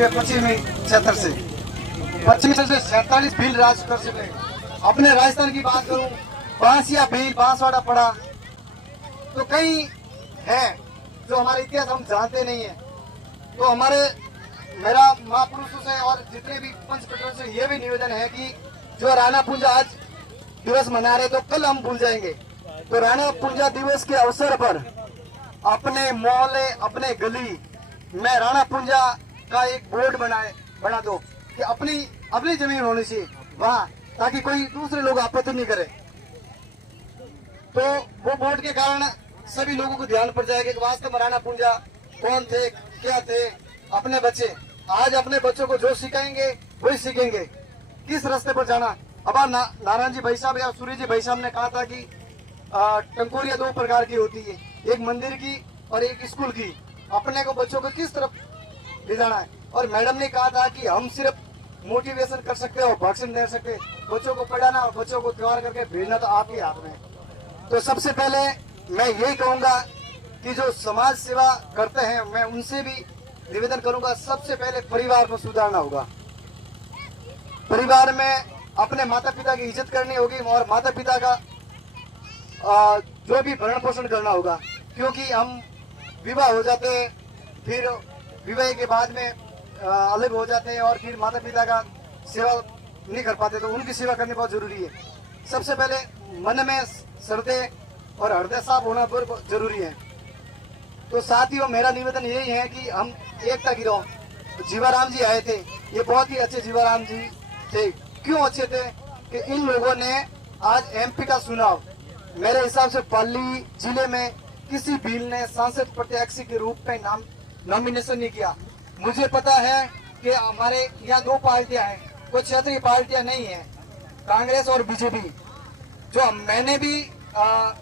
के पश्चिमी क्षेत्र से 47 भील राज कर चुके। अपने राजस्थान की बात करूं, बांसिया भील बांसवाड़ा पड़ा, तो कई है जो हमारे इतिहास हम जानते नहीं है। तो हमारे मेरा महापुरुषों से और जितने भी पंचकटों से ये भी निवेदन है कि जो राणा पुंजा आज दिवस मना रहे तो कल हम भूल जाएंगे। तो राणा पुंजा दिवस के अवसर पर अपने मोहल्ले अपने गली में राणा पुंजा का एक बोर्ड बना दो कि अपनी जमीन होनी चाहिए वहाँ, ताकि कोई दूसरे लोग आपत्ति नहीं करे। तो वो बोर्ड के कारण सभी लोगों को ध्यान पड़ जाएगा कि वास्तव में राणा पुंजा कौन थे, क्या थे। अपने बच्चे आज अपने बच्चों को जो सिखाएंगे वही सीखेंगे, किस रास्ते पर जाना। अब नारायण जी भाई साहब या सूर्य जी भाई साहब ने कहा था कि टंकोरिया 2 प्रकार की होती है, एक मंदिर की और एक स्कूल की। अपने को बच्चों को किस तरफ ले जाना है। और मैडम ने कहा था कि हम सिर्फ मोटिवेशन कर सकते और भाषण दे सकते, बच्चों को पढ़ाना और बच्चों को तैयार करके भेजना तो आपके हाथ में। तो सबसे पहले मैं यही कहूंगा कि जो समाज सेवा करते हैं मैं उनसे भी निवेदन करूंगा, सबसे पहले परिवार को सुधारना होगा। परिवार में अपने माता पिता की इज्जत करनी होगी और माता पिता का जो भी भरण पोषण करना होगा, क्योंकि हम विवाह हो जाते हैं, फिर विवाह के बाद में अलग हो जाते हैं और फिर माता पिता का सेवा नहीं कर पाते, तो उनकी सेवा करनी बहुत जरूरी है। सबसे पहले मन में श्रद्धे और हृदय साफ होना बहुत जरूरी है। तो साथियों मेरा निवेदन यही है कि हम एकता की रहो। जीवाराम जी आए थे, ये बहुत ही अच्छे जीवाराम जी थे। क्यों अच्छे थे कि इन लोगों ने आज एमपी का चुनाव मेरे हिसाब से पाली जिले में किसी भील ने सांसद प्रत्याशी के रूप में नॉमिनेशन नहीं किया। मुझे पता है कि हमारे यहाँ 2 पार्टियां हैं, कोई क्षेत्रीय पार्टियां नहीं है, कांग्रेस और बीजेपी। जो मैंने भी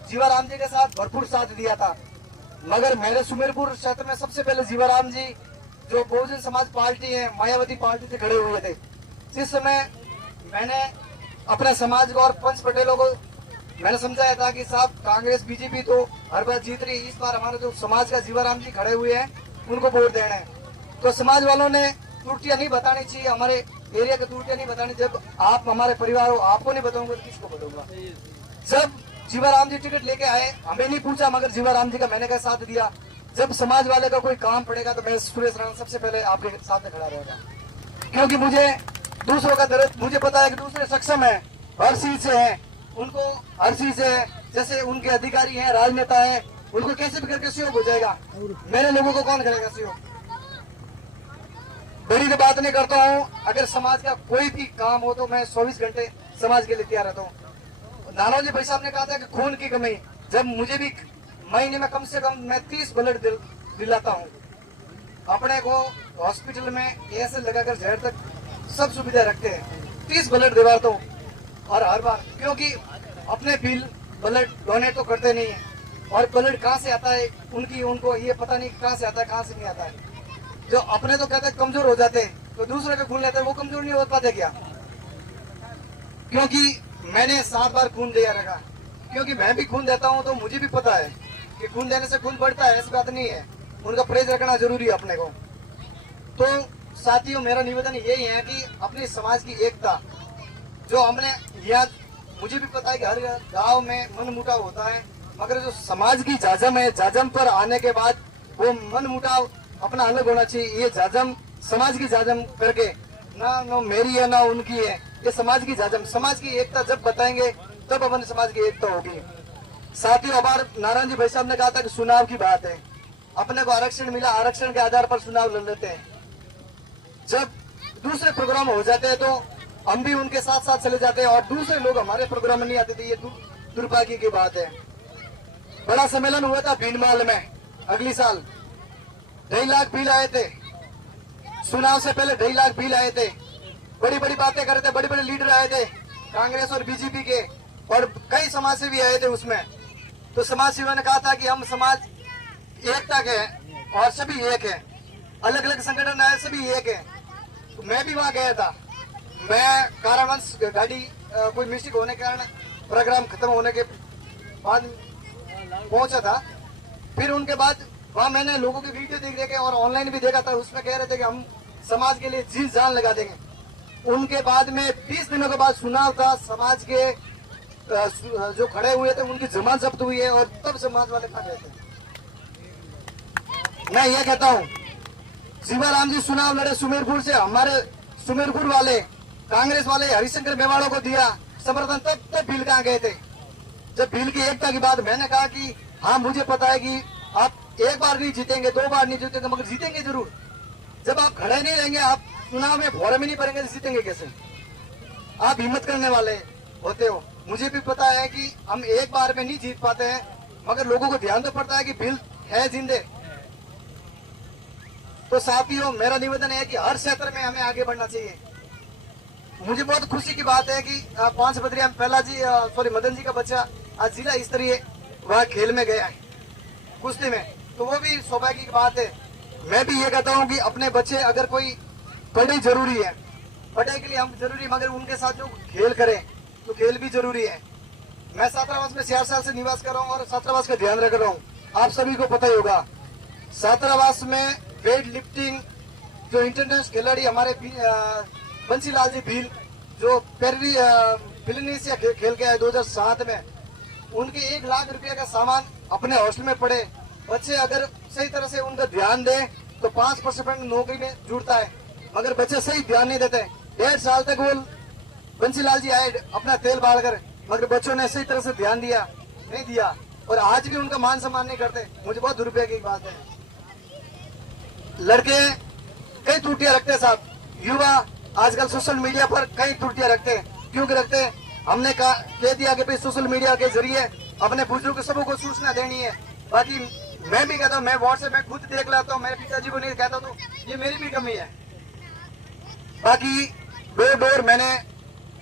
जीवाराम जी के साथ भरपूर साथ दिया था, मगर मेरे सुमेरपुर क्षेत्र में सबसे पहले जीवाराम जी जो बहुजन समाज पार्टी है, मायावती पार्टी से खड़े हुए थे। जिस समय मैंने अपने समाज को और पंच पटेलों को मैंने समझाया था कि साहब कांग्रेस बीजेपी तो हर बार जीत रही, इस बार हमारे जो समाज का जीवाराम जी खड़े हुए हैं उनको वोट देना है। तो समाज वालों ने त्रुटियां नहीं बतानी चाहिए, हमारे एरिया की त्रुटियां नहीं बतानी। जब आप हमारे परिवार हो, आपको नहीं बताऊंगा तो किसको बताऊंगा। जब जीवाराम जी टिकट लेके आए, हमें नहीं पूछा, मगर जीवाराम जी का मैंने क्या साथ दिया। जब समाज वाले का कोई काम पड़ेगा तो मैं सुरेश राणा सबसे पहले आपके साथ में खड़ा रहेगा, क्योंकि मुझे दूसरों का दर्द मुझे पता है कि दूसरे सक्षम है, हर चीज से है, उनको हर चीज से है। जैसे उनके अधिकारी हैं, राजनेता हैं, उनको कैसे भी करके सहयोग हो जाएगा, मेरे लोगों को कौन करेगा सहयोग। बड़ी तो बात नहीं करता हूँ, अगर समाज का कोई भी काम हो तो मैं 24 घंटे समाज के लिए तैयार रहता हूँ। नानोजी भाई साहब ने कहा था कि खून की कमी, जब मुझे भी महीने में कम से कम मैं 30 ब्लड दिलाता हूँ। अपने को हॉस्पिटल में ऐसे लगाकर जहर तक सब सुविधा रखते हैं, 30 ब्लड दिलाता हूँ। और हर बार क्योंकि अपने बिल ब्लड डोनेट तो करते नहीं है, और ब्लड कहाँ से आता है उनको ये पता नहीं कहाँ से आता है कहाँ से नहीं आता है। जो अपने तो कहते हैं कमजोर हो जाते हैं, तो दूसरे के खून लेते हैं, वो कमजोर नहीं हो पाते क्या? क्योंकि मैंने 7 बार खून दिया रखा, क्योंकि मैं भी खून देता हूँ तो मुझे भी पता है कि खून देने से खून बढ़ता है, ऐसी बात नहीं है। उनका परहेज रखना जरूरी है अपने को। तो साथियों मेरा निवेदन यही है कि अपने समाज की एकता जो हमने यहाँ, मुझे भी पता है कि हर गांव में मन मुटाव होता है, मगर जो समाज की जाजम है, जाजम पर आने के बाद वो मन मुटाव अपना अलग होना चाहिए। ये जाजम समाज की जाजम करके ना मेरी है ना उनकी है, ये समाज की जाजम, समाज की एकता जब बताएंगे तब अपने समाज की एकता होगी। साथियों हमारे नारायण जी भाई साहब ने कहा था कि चुनाव की बात है, अपने को आरक्षण मिला, आरक्षण के आधार पर चुनाव लड़ लेते हैं। जब दूसरे प्रोग्राम हो जाते हैं तो हम भी उनके साथ साथ चले जाते हैं और दूसरे लोग हमारे प्रोग्राम में नहीं आते थे। ये दुर्भाग्य की बात है। बड़ा सम्मेलन हुआ था भीनमाल में अगली साल, 2.5 लाख भील आए थे। चुनाव से पहले 2.5 लाख भील आए थे, बड़ी बड़ी बातें कर रहे थे, बड़े बड़े लीडर आए थे कांग्रेस और बीजेपी के, और कई समाज से भी आए थे उसमें। तो समाज सेवियों ने कहा था कि हम समाज एकता के हैं और सभी एक है, अलग अलग संगठन आए सभी एक है। तो मैं भी वहां गया था, मैं कारावंश गाड़ी कोई मिस्टेक होने के कारण प्रोग्राम खत्म होने के बाद पहुंचा था। फिर उनके बाद वहाँ मैंने लोगों की वीडियो देख रहे और ऑनलाइन भी देखा था, उसमें कह रहे थे कि हम समाज के लिए जी जान लगा देंगे। उनके बाद में 20 दिनों के बाद चुनाव था, समाज के जो खड़े हुए थे उनकी जमानत जब्त हुई है और तब समाज वाले भाग गए थे। मैं ये कहता हूँ शिवराम जी चुनाव लड़े सुमेरपुर से, हमारे सुमेरपुर वाले कांग्रेस वाले हरिशंकर मेवाड़ों को दिया समर्थन, तब बिल कहाँ गए थे। जब बिल की एकता की बात, मैंने कहा कि हाँ मुझे पता है कि आप एक बार नहीं जीतेंगे, 2 बार नहीं जीतेंगे, मगर जीतेंगे जरूर। जब आप खड़े नहीं रहेंगे, आप चुनाव में फोरम ही नहीं भरेंगे तो जीतेंगे कैसे। आप हिम्मत करने वाले होते हो। मुझे भी पता है कि हम एक बार में नहीं जीत पाते हैं, मगर लोगों को ध्यान तो पड़ता है कि बिल है जिंदे। तो साथियों, मेरा निवेदन है कि हर क्षेत्र में हमें आगे बढ़ना चाहिए। मुझे बहुत खुशी की बात है कि 5 बदरिया पहला जी मदन जी का बच्चा आज जिला स्तरीय वह खेल में गया है कुश्ती में, तो वो भी सौभाग्य की बात है। मैं भी ये कहता हूँ कि अपने बच्चे अगर कोई पढ़ाई जरूरी है, पढ़ाई के लिए हम जरूरी, मगर उनके साथ जो खेल करें तो खेल भी जरूरी है। मैं छात्रावास में 4 साल से निवास कर रहा हूँ और छात्रावास का ध्यान रख रहा हूँ। आप सभी को पता ही होगा, छात्रावास में वेट लिफ्टिंग जो इंटरनेशनल खिलाड़ी हमारे बंसीलाल जी भील जो फिलिनीसिया खेल के आए 2007 में, उनके 1 लाख रुपए का सामान अपने हॉस्टल में पड़े। बच्चे अगर सही तरह से उनका ध्यान दें तो 5% नौकरी में जुड़ता है, मगर बच्चे सही ध्यान नहीं देते। 1.5 साल तक वो बंसीलाल जी आए अपना तेल बालकर, मगर बच्चों ने सही तरह से ध्यान दिया नहीं दिया, और आज भी उनका मान सम्मान नहीं करते। मुझे बहुत दुर्भाग्य की बात है। लड़के कई त्रुटियां रखते हैं साहब, युवा आजकल सोशल मीडिया पर कई त्रुटियां रखते हैं। क्यों रखते हैं? हमने कह दिया कि भाई सोशल मीडिया के जरिए अपने बुजुर्ग सबों को सूचना देनी है। बाकी मैं भी कहता हूँ, मैं व्हाट्सएप में खुद देख लेता हूँ, मेरे पिताजी को नहीं कहता, तो ये मेरी भी कमी है। बाकी डोर डोर मैंने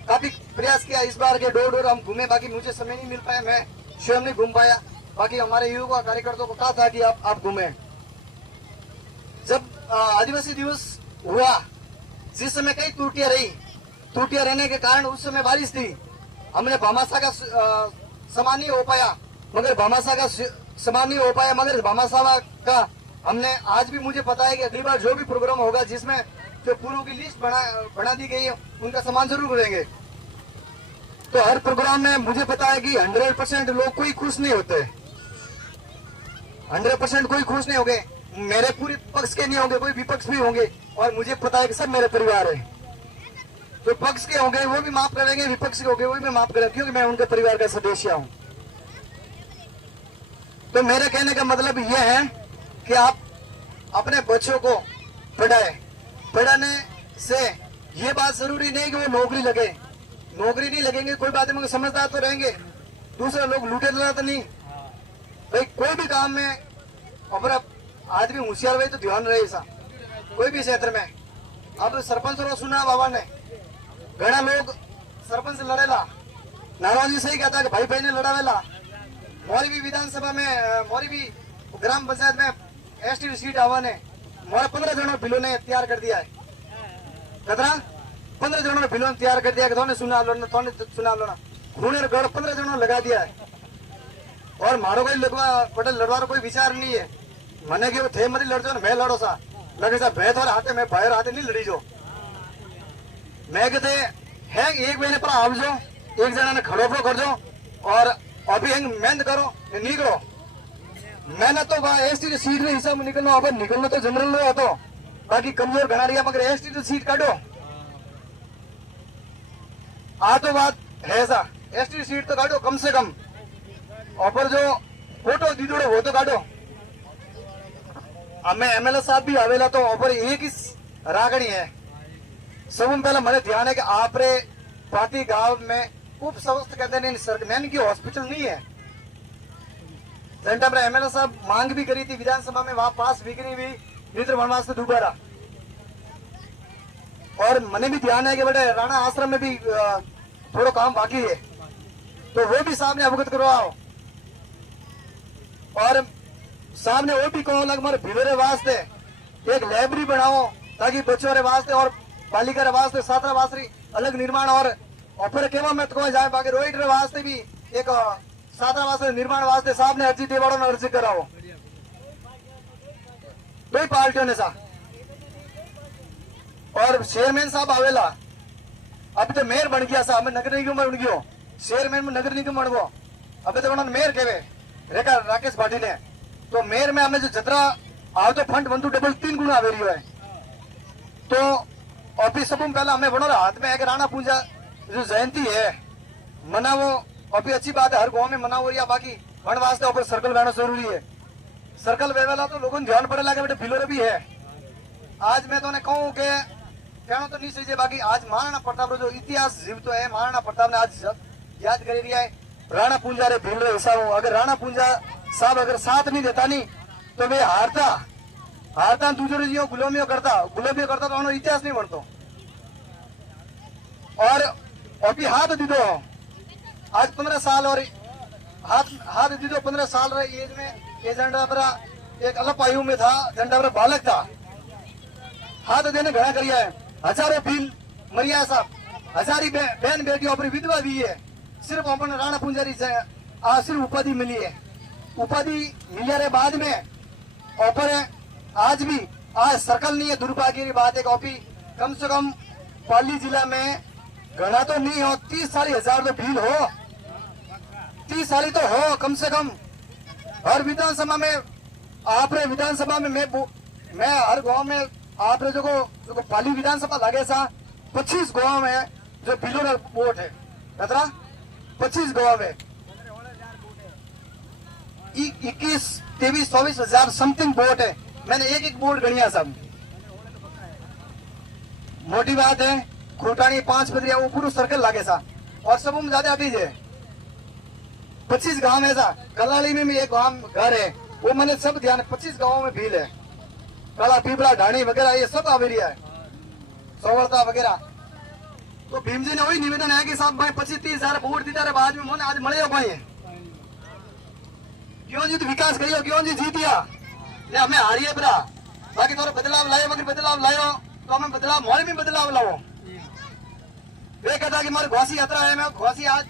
काफी प्रयास किया, इस बार के डोर डोर हम घूमे, बाकी मुझे समय नहीं मिल पाया, मैं स्वयं नहीं घूम पाया। बाकी हमारे युवा कार्यकर्ताओं को कहा था कि आप घूमे। जब आदिवासी दिवस हुआ, जिस समय कई त्रुटियां रहने के कारण उस समय बारिश थी, हमने भामाशाह का समान नहीं हो पाया, मगर भामाशाह का हमने आज भी, मुझे पता है कि अगली बार जो भी प्रोग्राम होगा जिसमें जो पूर्व की लिस्ट बना दी गई है उनका सम्मान जरूर करेंगे। तो हर प्रोग्राम में मुझे पता है कि 100% लोग कोई खुश नहीं होते, 100% कोई खुश नहीं होंगे। मेरे पूरे पक्ष के नहीं होंगे, कोई विपक्ष भी होंगे, और मुझे पता है कि सब मेरे परिवार है। तो पक्ष के होंगे वो भी माफ करेंगे, विपक्ष के होंगे वो भी माफ करेंगे, क्योंकि मैं उनके परिवार का सदस्य हूं। तो मेरे कहने का मतलब यह है कि आप अपने बच्चों को पढ़ाने से ये बात जरूरी नहीं कि वो नौकरी नहीं लगेंगे, कोई बात नहीं, समझदार तो रहेंगे, दूसरे लोग लूटे तो नहीं भाई। कोई भी काम में अपना आदमी होशियार भाई तो ध्यान रहे ऐसा कोई भी क्षेत्र में। अब सरपंच रो सुना बाबा ने, घना लोग सरपंच लड़ेला, नारायण जी सही कहता है कि भाई भाई ने लड़ावेला। मोरी भी विधानसभा में, मोरी भी ग्राम पंचायत में एसटी सीट आवा ने मोरे 15 जनों बिलों ने तैयार कर दिया है। कतरा 15 जनों ने बिलों तैयार कर दिया कि थोने सुना लो ना खूने गढ़ 15 जनों लगा दिया है। और मारो कोई लड़वा कोई विचार नहीं है, मने कि वो थे मत लड़ जाओ, मैं लड़ो सा लगे सा भय थोड़ा हाथे, मैं बाहर हाथे नहीं लड़ी जो। मैं कहते है एक महीने पर आओ जो, एक जना ने खड़ो कर दो और अभी मेहनत करो, निकलो। मैंने तो एसटी सीट के हिसाब में निकलना, अब निकलना तो जनरल में तो बाकी कमजोर घना रही, मगर एसटी सीट काटो तो बात है सा, एसटी सीट तो काटो कम से कम, और जो फोटो दीदोड़े वो तो काटो। अब मैं एमएलए साहब भी आवेला तो ऊपर एक ही रागड़ी है। सब पहले मैंने ध्यान है कि आप रे पाती गांव में उप स्वास्थ्य कहते नहीं सरकारी की हॉस्पिटल नहीं है। सेंटर में एमएलए साहब मांग भी करी थी विधानसभा में, वहां पास बिक्री भी मित्र वनवास से दोबारा। और मैंने भी ध्यान है कि बेटे राणा आश्रम में भी थोड़ा काम बाकी है, तो वो भी सामने अवगत करवाओ। और सामने वो भी कहो लग मारे भिड़े वास्ते एक लाइब्रेरी बनाओ, ताकि बच्चों रे वास्ते और बालिका रे वास्ते छात्रावास अलग निर्माण, और ऑफर केवा मत को जाए, बाकी रोहित रे वास्ते भी एक छात्रावास निर्माण वास्ते साहब ने अर्जी देवाड़ो ने अर्जी कराओ। दो पार्टियों ने सा और चेयरमैन साहब आवेला अब तो मेयर बन गया साहब, नगर निगम बन गयो, चेयरमैन में नगर निगम बन गो, अबे तो उन्होंने मेयर कहवे रेखा राकेश भाटी ने। तो मेयर में हमें जो जतरा आओ तो फंड बनतु डबल 3 गुना आवे रही है। तो अभी सब पहला हमें बनो हाथ में है कि राणा पूंजा जो जयंती है मनावो, अभी अच्छी बात है हर गांव में मनावो, या बाकी वन वास्ते ऊपर सर्कल बनाना जरूरी है। सर्कल वेवेला तो लोगों ने ध्यान पड़े लगे बेटे बिलोरे भी है। आज मैं तो कहूँ के कहना तो नहीं सही, बाकी आज महाराणा प्रताप जो इतिहास जीव तो है, महाराणा प्रताप ने आज याद कर दिया है। राणा पूंजा रे भील रे हिसाब, अगर राणा पूंजा साहब अगर साथ नहीं देता नहीं तो वे हारता दूसरे जियो गुलामियों करता तो उन्होंने इतिहास नहीं बढ़ता। और अभी हाथ दी दो आज 15 साल और हाथ दी दो 15 साल रहे एज में, ये झंडा बरा एक अल्प आयु में था, झंडा बरा बालक था, हाथ देने घड़ा करिया है। हजारों भील मरिया साहब, हजारी बहन बेटियों पर विधवा भी है, सिर्फ अपन राणा पूंजारी से सिर्फ उपाधि मिली है। उपाधि मिलने के बाद में ऑफर है आज भी, आज सर्कल नहीं है, दुर्भाग्य की बात है। कॉपी कम से कम पाली जिला में घना तो नहीं हो 30-40,000 तो भील हो, 30 तो हो कम से कम। हर विधानसभा में आप विधानसभा में मैं हर गांव में आप जो पाली विधानसभा लगे सा 25 गांव में जो बिलो वोट है, कतरा 25 गांव में 21-23-24,000 समथिंग वोट है। मैंने एक वोट गणिया सब, मोटी बात है। खोटानी 5 बदरिया वो पूरा सर्कल लागे सा, और सब में ज्यादा अभी है 25 गांव में सा। कलाली में भी एक गांव घर है, वो मैंने सब ध्यान 25 गांवों में भील है, काला पीपला ढाणी वगैरह ये सब आवेरिया है, सौवर्ता वगैरह। तो भीम जी ने वही निवेदन है कि साहब भाई 25-30,000 वोट दीता रहे बाद में मोने आज मले हो भाई क्यों जी, तो विकास करियो क्यों जी जीतिया ने हमें हारिए बरा, बाकी थोड़ा बदलाव लाए, मगर बदलाव लायो तो हमें बदलाव मोरे में बदलाव लाओ। वे कहता कि मारे घोसी यात्रा है, मैं घोसी आज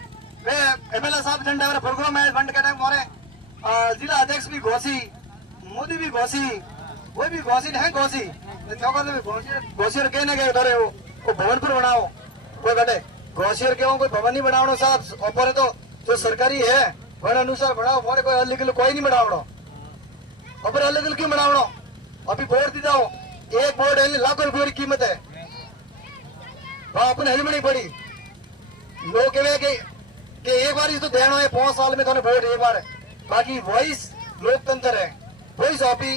वे एमएलए साहब झंडा मेरा प्रोग्राम है फंड कहते हैं मोरे जिला अध्यक्ष भी घोसी, मोदी भी घोसी, वो भी घोसी है घोसी, क्या कहते घोसी कहने गए धरे वो भवन पर बनाओ, कोई कहते घोसियर क्यों कोई भवन नहीं बनाओ साहब, ऊपर तो जो सरकारी है वन अनुसार बनाओ, मोरे कोई अलीगल कोई नहीं बनाओ, ऊपर अलीगल क्यों बनाओ। अभी बोर्ड दी जाओ, एक बोर्ड है लाखों रुपये की कीमत है, वहां अपने हजमनी पड़ी। लोग कहे कि एक बार तो देना है 5 साल में थोड़े वोट एक बार, बाकी वॉइस लोकतंत्र है, वॉइस ऑफी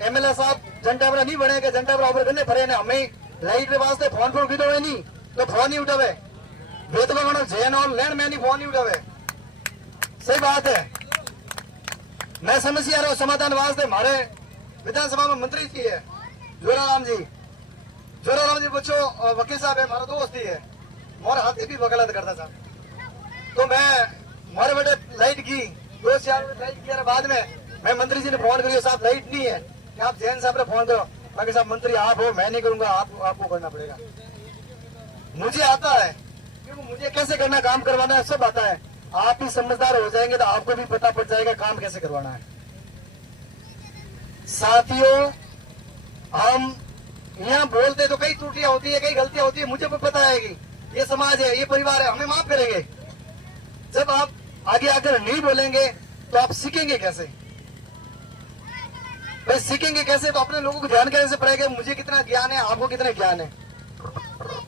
एमएलए साहब झंडा बरा नहीं बने, झंडा बरा ऑफर करने भरे ने हमें लाइट के वास्ते फोन पर उठी दो नहीं तो फोन नहीं उठावे, वे तो बनो जैन और लैंड में नहीं फोन नहीं उठावे। सही बात है, मैं समस्या रहा समाधान वास्ते हमारे विधानसभा में मंत्री की है जोराराम जी बच्चों वकील साहब है, हमारा दोस्त ही है, मोर हाथी भी वकालत करता था। तो मैं मोरे बेटे लाइट की 2-4 लाइट किया बाद में मैं मंत्री जी ने फोन करियो साहब लाइट नहीं है, आप जैन साहब ने फोन करो, मैं साहब मंत्री आप हो, मैं नहीं करूंगा, आपको करना पड़ेगा। मुझे आता है क्योंकि मुझे कैसे करना काम करवाना है सब आता है, आप भी समझदार हो जाएंगे तो आपको भी पता पड़ जाएगा काम कैसे करवाना है। साथियों हम यहाँ बोलते तो कई त्रुटियां होती है, कई गलतियां होती है, मुझे भी पता है कि ये समाज है, ये परिवार है, हमें माफ करेंगे। जब आप आगे आकर नहीं बोलेंगे तो आप सीखेंगे कैसे, भाई सीखेंगे कैसे, तो अपने लोगों को ध्यान करने से पड़ेगा मुझे कितना ज्ञान है, आपको कितना ज्ञान है।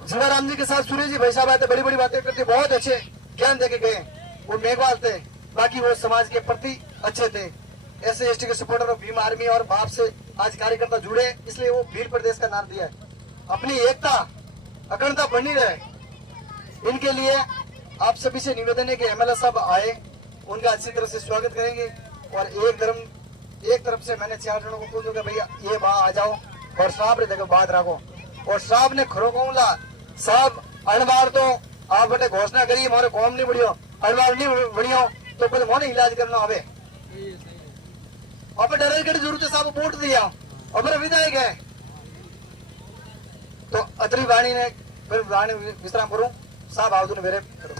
जीवाराम जी के साथ सूर्य जी भाई साहब आते, बड़ी बड़ी बातें करते, बहुत अच्छे ज्ञान देके गए, वो मेघवाल थे, बाकी वो समाज के प्रति अच्छे थे। ऐसे एसटी के सपोर्टर और भीम आर्मी और बाप से आज कार्यकर्ता जुड़े, इसलिए वो भील प्रदेश का नाम दिया है। अपनी एकता अखंडता बनी रहे, इनके लिए आप सभी से निवेदन है कि एमएलए साहब आए, उनका अच्छी तरह से स्वागत करेंगे। और एक तरफ से मैंने 4 जनों को पूछूंगा भैया ये वहां आ जाओ और साहब रे देखो बात रखो, और साहब ने खरो कहूंगा साहब अनबार तो आप बेटे घोषणा करिए मोरे कौम नहीं बढ़ियो, अनबार नहीं बढ़ियो तो पहले मोने इलाज करना आवे, अब डरे की जरूरत है, साहब वोट दिया अब विधायक है। तो अतरी वाणी ने फिर वाणी विश्राम करूं, साहब आओ मेरे करो।